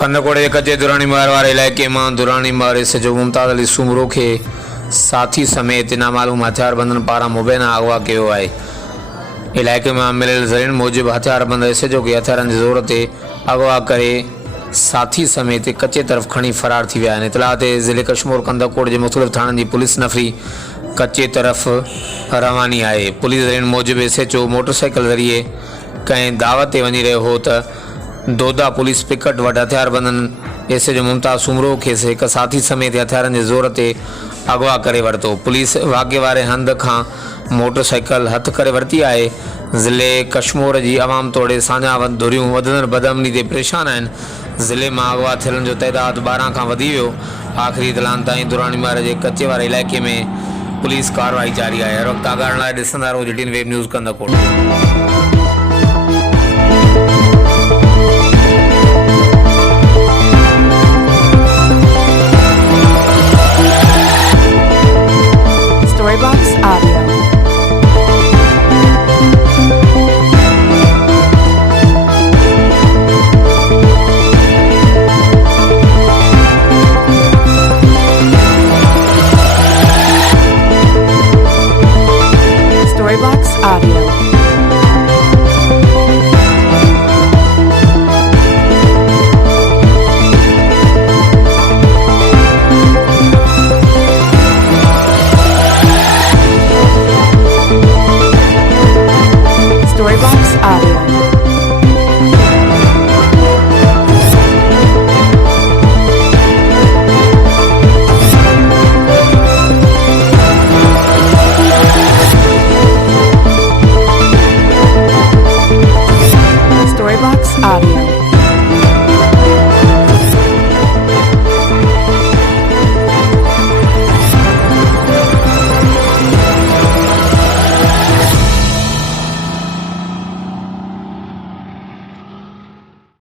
क़ंधकोट के कच्चे दुरानी मार वाले इलाके में दुरानी मारे से जो मुमताज़ अली सुमरो के साथी समेत नामालूम हथियारबंदन पारा मुबैना अगवा किया है। इलाके में मिलियल ज़रियन मूजिब हथियारबंद ऐसे जो कि हथियारन की ज़रूरत अगवा करे साथी समेत कच्चे तरफ खणी फरार थी विया। इतला ते ज़िले कशमोर कंधककोट के मुख़्तलिफ़ थाननि की पुलिस नफ़री कच्चे तरफ रवानी है। पुलिस ज़रियन मूजिब SHO मोटरसाइकिल ज़रिए कंहिं दावत ते वञी रहियो हो त दोदा पुलिस पिकट वटि हथियारबंदन SHO मुमताज़ सुमरो के एक साथी समेत हथियारन की ज़रूरत अगवा करे वरतो। पुलिस वाक़े वारे हंध खां मोटरसाइकिल हथ करे वरती है। ज़िले कशमोर की आवाम तोड़े साझा धुरियूं वधंदड़ बदअमनी ते परेशान आहिनि। ज़िले में अगवा थियलनि जो तइदाद 12 खां वधी वियो। आख़िरी इतलान ताईं दुरानी मार के कच्चे वारे इलाके में पुलिस कार्रवाई जारी है। हर वक्त आगाह लाइ ॾिसंदा रहो GTN वेब न्यूज़ कंधककोट।